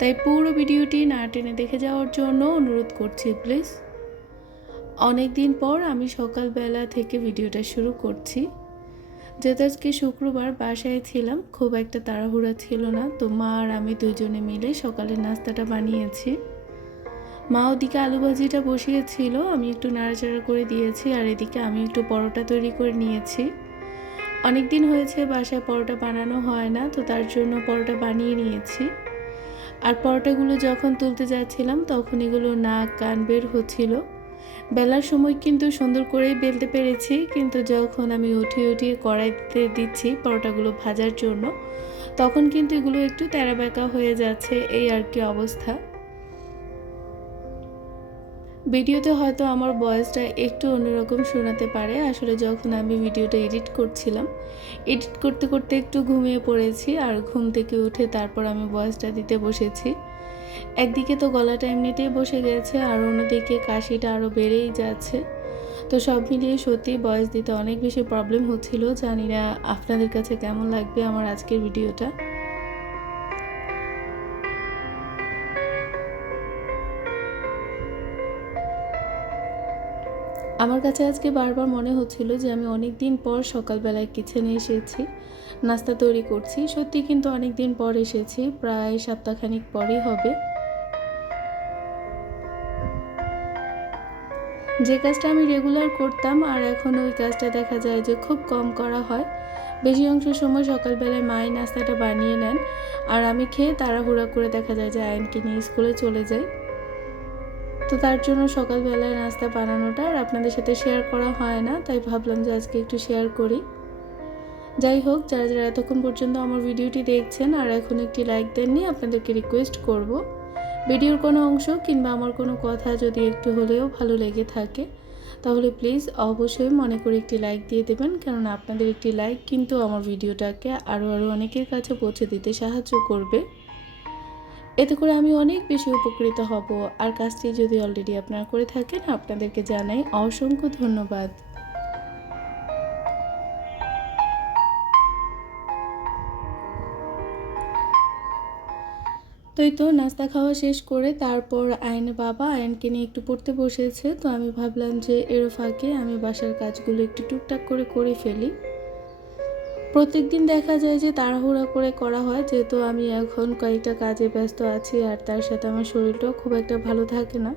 তাই পুরো ভিডিওটি না টেনে দেখে যাওয়ার জন্য অনুরোধ করছি, প্লিজ। অনেক দিন পর আমি সকালবেলা থেকে ভিডিওটা শুরু করছি। যেহেতু আজকে শুক্রবার, বাসায় ছিলাম, খুব একটা তাড়াহুড়া ছিল না। তো মা আর আমি দুজনে মিলে সকালের নাস্তাটা বানিয়েছি। মা ওদিকে আলু ভাজিটা বসিয়েছিল, আমি একটু নাড়াচাড়া করে দিয়েছি, আর এদিকে আমি একটু পরোটা তৈরি করে নিয়েছি। অনেক দিন হয়েছে বাসায় পরোটা বানানো হয় না, তো তার জন্য পরোটা বানিয়ে নিয়েছি। আর পরোটাগুলো যখন তুলতে যাচ্ছিলাম, তখন এগুলো নাক, কান বের হচ্ছিল। বেলার সময় কিন্তু সুন্দর করেই বেলতে পেরেছি, কিন্তু যখন আমি উঠিয়ে উঠিয়ে কড়াইতে দিচ্ছি পরোটাগুলো ভাজার জন্য, তখন কিন্তু এগুলো একটু তেরা বেঁকা হয়ে যাচ্ছে, এই আর কি অবস্থা। ভিডিওতে হয়তো আমার ভয়েসটা একটু অন্যরকম শোনাতে পারে। আসলে যখন আমি ভিডিওটা এডিট করছিলাম, এডিট করতে করতে একটু ঘুমিয়ে পড়েছি আর ঘুম থেকে উঠে তারপর আমি ভয়েসটা দিতে বসেছি। একদিকে তো গলাটা এমনিতেই বসে গেছে আর অন্যদিকে কাশিটা আরও বেড়েই যাচ্ছে। তো সব মিলিয়ে সত্যি ভয়েস দিতে অনেক বেশি প্রবলেম হচ্ছিল। জানি না আপনাদের কাছে কেমন লাগবে আমার আজকের ভিডিওটা। আমার কাছে আজকে বারবার মনে হচ্ছিল যে আমি অনেক দিন পর সকালবেলায় কিচেনে এসেছি, নাস্তা তৈরি করছি, সত্যি কিন্তু অনেক দিন পর এসেছি, প্রায় সপ্তাহখানিক পরই হবে। যে কাজটা আমি রেগুলার করতাম, আর এখন ওই কাজটা দেখা যায় যে খুব কম করা হয়, বেশি অংশ সময় সকালবেলায় মাই নাস্তাটা বানিয়ে নেন, আর আমি খেয়ে তাড়াহুড়া করে দেখা যায় যে আয়নকে নিয়ে স্কুলে চলে যাই। তো তার জন্য সকালবেলায় নাস্তা বানানোটা আর আপনাদের সাথে শেয়ার করা হয় না, তাই ভাবলাম যে আজকে একটু শেয়ার করি। যাই হোক, যারা যারা এতক্ষণ পর্যন্ত আমার ভিডিওটি দেখছেন আর এখন একটি লাইক দেননি, আপনাদেরকে রিকোয়েস্ট করব। ভিডিওর কোনো অংশ কিংবা আমার কোনো কথা যদি একটু হলেও ভালো লেগে থাকে, তাহলে প্লিজ অবশ্যই মনে করে একটি লাইক দিয়ে দেবেন কারণ আপনাদের একটি লাইক কিন্তু আমার ভিডিওটাকে আরও আরও অনেকের কাছে পৌঁছে দিতে সাহায্য করবে। এতে করে আমি অনেক বেশি উপকৃত হব। আর কাজটি যদি অলরেডি আপনারা করে থাকেন, আপনাদেরকে জানাই অসংখ্য ধন্যবাদ। তো তো নাস্তা খাওয়া শেষ করে তারপর আয়নে বাবা আয়নকে নিয়ে একটু পড়তে বসেছে। তো আমি ভাবলাম যে এর ফাঁকে আমি বাসার কাজগুলো একটু টুকটাক করে করে ফেলি। প্রত্যেক দিন দেখা যায় যে তাড়াহুড়া করে করা হয়, যেহেতু আমি এখন কয়েকটা কাজে ব্যস্ত আছি আর তার সাথে আমার শরীরটাও খুব একটা ভালো থাকে না।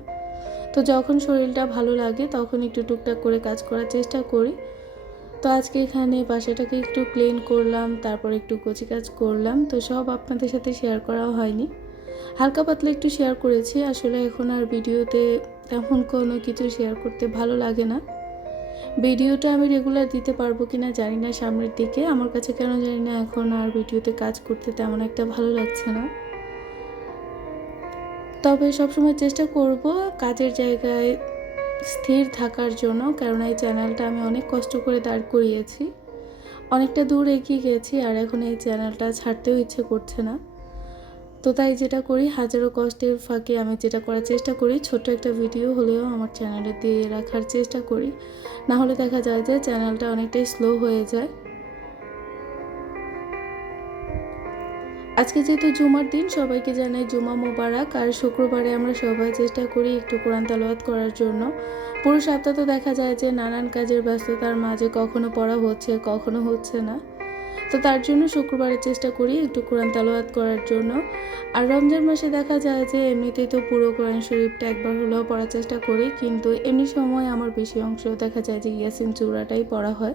তো যখন শরীরটা ভালো লাগে, তখন একটু টুকটাক করে কাজ করার চেষ্টা করি। তো আজকে এখানে বাসাটাকে একটু ক্লিন করলাম, তারপর একটু কচি কাজ করলাম, তো সব আপনাদের সাথে শেয়ার করা হয়নি। হালকা পাতলা একটু শেয়ার করেছি, আসলে এখন আর ভিডিওতে তেমন কোনো কিছু শেয়ার করতে ভালো লাগে না। ভিডিওটা আমি রেগুলার দিতে পারব কি না জানি না সামনের দিকে। আমার কাছে কেন জানি না এখন আর ভিডিওতে কাজ করতে তেমন একটা ভালো লাগছে না। তবে সবসময় চেষ্টা করব কাজের জায়গায় স্থির থাকার জন্য কারণ এই চ্যানেলটা আমি অনেক কষ্ট করে দাঁড় করিয়েছি। অনেকটা দূর এগিয়ে গেছি আর এখন এই চ্যানেলটা ছাড়তেও ইচ্ছে করছে না। তো তাই যেটা করি, হাজারো কষ্টের ফাঁকে আমি যেটা করার চেষ্টা করি ছোট একটা ভিডিও হলেও আমার চ্যানেলে দিয়ে রাখার চেষ্টা করি। না হলে দেখা যায় যে চ্যানেলটা অনেকটাই স্লো হয়ে যায়। আজকে যেহেতু জুমার দিন, সবাইকে জানাই জুমা মোবারক। আর শুক্রবারে আমরা সবাই চেষ্টা করি একটু কোরআন তালাওয়াত করার জন্য। পুরো সপ্তাহ তো দেখা যায় যে নানান কাজের ব্যস্ততার মাঝে কখনো পড়া হচ্ছে, কখনো হচ্ছে না। তো তার জন্য শুক্রবারে চেষ্টা করি একটু কোরআন তালোয়াত করার জন্য। আর রমজান মাসে দেখা যায় যে এমনিতেই তো পুরো কোরআন শরীফটা একবার হলেও পড়ার চেষ্টা করি, কিন্তু এমনি সময় আমার বেশি অংশ দেখা যায় যে ইয়াসিন চূড়াটাই পড়া হয়।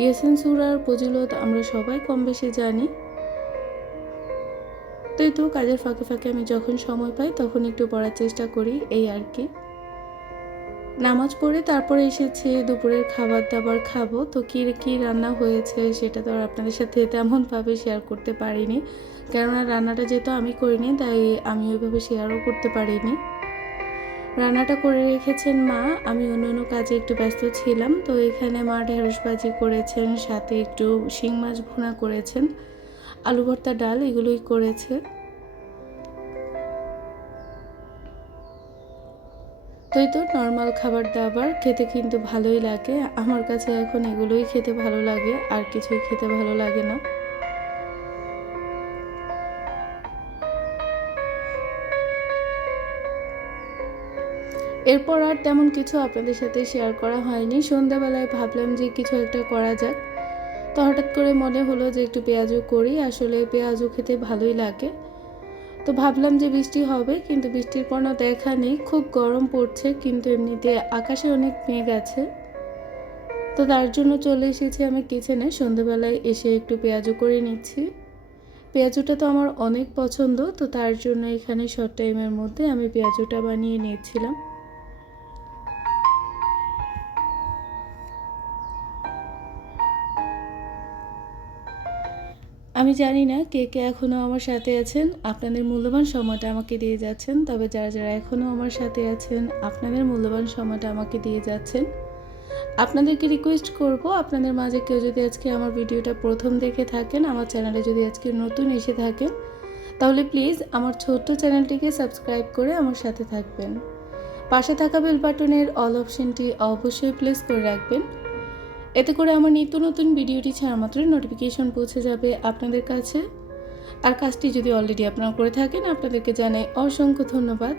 ইয়াসিন চূড়ার ফজিলত আমরা সবাই কম বেশি জানি। তো তো কাজের ফাঁকে ফাঁকে আমি যখন সময় পাই তখন একটু পড়ার চেষ্টা করি, এই আর কি। নামাজ পড়ে তারপরে এসেছে দুপুরের খাবার দাবার খাব। তো কী কী রান্না হয়েছে সেটা তো আর আপনাদের সাথে তেমনভাবে শেয়ার করতে পারিনি। কেননা রান্নাটা যেহেতু আমি করিনি, তাই আমি ওইভাবে শেয়ারও করতে পারিনি। রান্নাটা করে রেখেছেন মা, আমি অন্য অন্য কাজে একটু ব্যস্ত ছিলাম। তো এখানে মা ঢেঁড়স করেছেন, সাথে একটু শিং মাছ ভুনা করেছেন, আলু ভর্তা ডাল এগুলোই করেছে। তো এই তো নর্মাল খাবার দাবার খেতে কিন্তু ভালোই লাগে। আমার কাছে এখন এগুলোই খেতে ভালো লাগে, আর কিছুই খেতে ভালো লাগে না। এরপর আর তেমন কিছু আপনাদের সাথে শেয়ার করা হয়নি। সন্ধ্যাবেলায় ভাবলাম যে কিছু একটা করা যাক। তো হঠাৎ করে মনে হলো যে একটু পেঁয়াজও করি। আসলে পেঁয়াজও খেতে ভালোই লাগে। তো ভাবলাম যে বৃষ্টি হবে, কিন্তু বৃষ্টির কোনো দেখা নেই। খুব গরম পড়ছে, কিন্তু এমনিতে আকাশে অনেক মেঘ আছে। তো তার জন্য চলে এসেছি আমি কিচেনে সন্ধ্যাবেলায় এসে একটু পেঁয়াজও করে নিচ্ছি। পেঁয়াজুটা তো আমার অনেক পছন্দ, তো তার জন্য এখানে শর্ট টাইমের মধ্যে আমি পেঁয়াজুটা বানিয়ে নিয়েছিলাম। আমি জানি না কে কে এখনও আমার সাথে আছেন, আপনাদের মূল্যবান সময়টা আমাকে দিয়ে যাচ্ছেন, তবে যারা যারা এখনও আমার সাথে আছেন, আপনাদের মূল্যবান সময়টা আমাকে দিয়ে যাচ্ছেন। আপনাদেরকে রিকোয়েস্ট করব, আপনাদের মাঝে কেউ যদি আজকে আমার ভিডিওটা প্রথম দেখে থাকেন, আমার চ্যানেলে যদি আজকে নতুন এসে থাকেন, তাহলে প্লিজ আমার ছোট্ট চ্যানেলটিকে সাবস্ক্রাইব করে আমার সাথে থাকবেন। পাশে থাকা বেল বাটনের অল অপশনটি অবশ্যই প্লেস করে রাখবেন। এতে করে আমার নিত্য নতুন ভিডিওটি ছাড়া মাত্রই নোটিফিকেশন পৌঁছে যাবে আপনাদের কাছে। আর কাজটি যদি অলরেডি আপনারা করে থাকেন, আপনাদেরকে জানাই অসংখ্য ধন্যবাদ।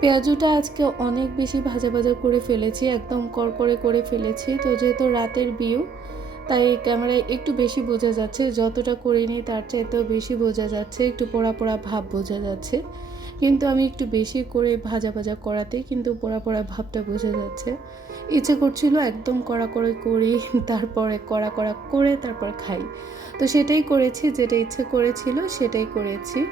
পেঁয়াজুটা আজকে অনেক বেশি ভাজা ভাজা করে ফেলেছি, একদম করকরে করে ফেলেছি। তো যেহেতু রাতের বিউ তাই ক্যামেরায় একটু বেশি বোঝা যাচ্ছে, যতটা করিনি তার চাইতেও বেশি বোঝা যাচ্ছে, একটু পোড়া পোড়া ভাব বোঝা যাচ্ছে। কিন্তু আমি একটু বেশি করে ভাজা ভাজা করাতে কিন্তু পোড়া পোড়া ভাবটা বোঝা যাচ্ছে। ইচ্ছে করছিল একদম কড়া করে করি, তারপরে কড়া কড়া করে তারপর খাই। তো সেটাই করেছি, যেটা ইচ্ছে করেছিল সেটাই করেছি।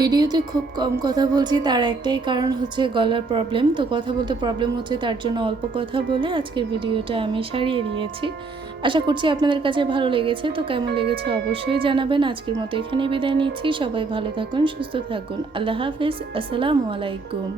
ভিডিওতে খুব কম কথা বলছি, তার একটাই কারণ হচ্ছে গলার প্রবলেম তো কথা বলতে প্রবলেম হচ্ছে, তার জন্য অল্প কথা বলে আজকের ভিডিওটা আমি সারিয়ে নিয়েছি। আশা করছি আপনাদের কাছে ভালো লেগেছে, তো কেমন লেগেছে অবশ্যই জানাবেন। আজকের মতো এখানে বিদায় নিচ্ছি, সবাই ভালো থাকুন, সুস্থ থাকুন। আল্লাহ হাফিজ, আসসালামু আলাইকুম।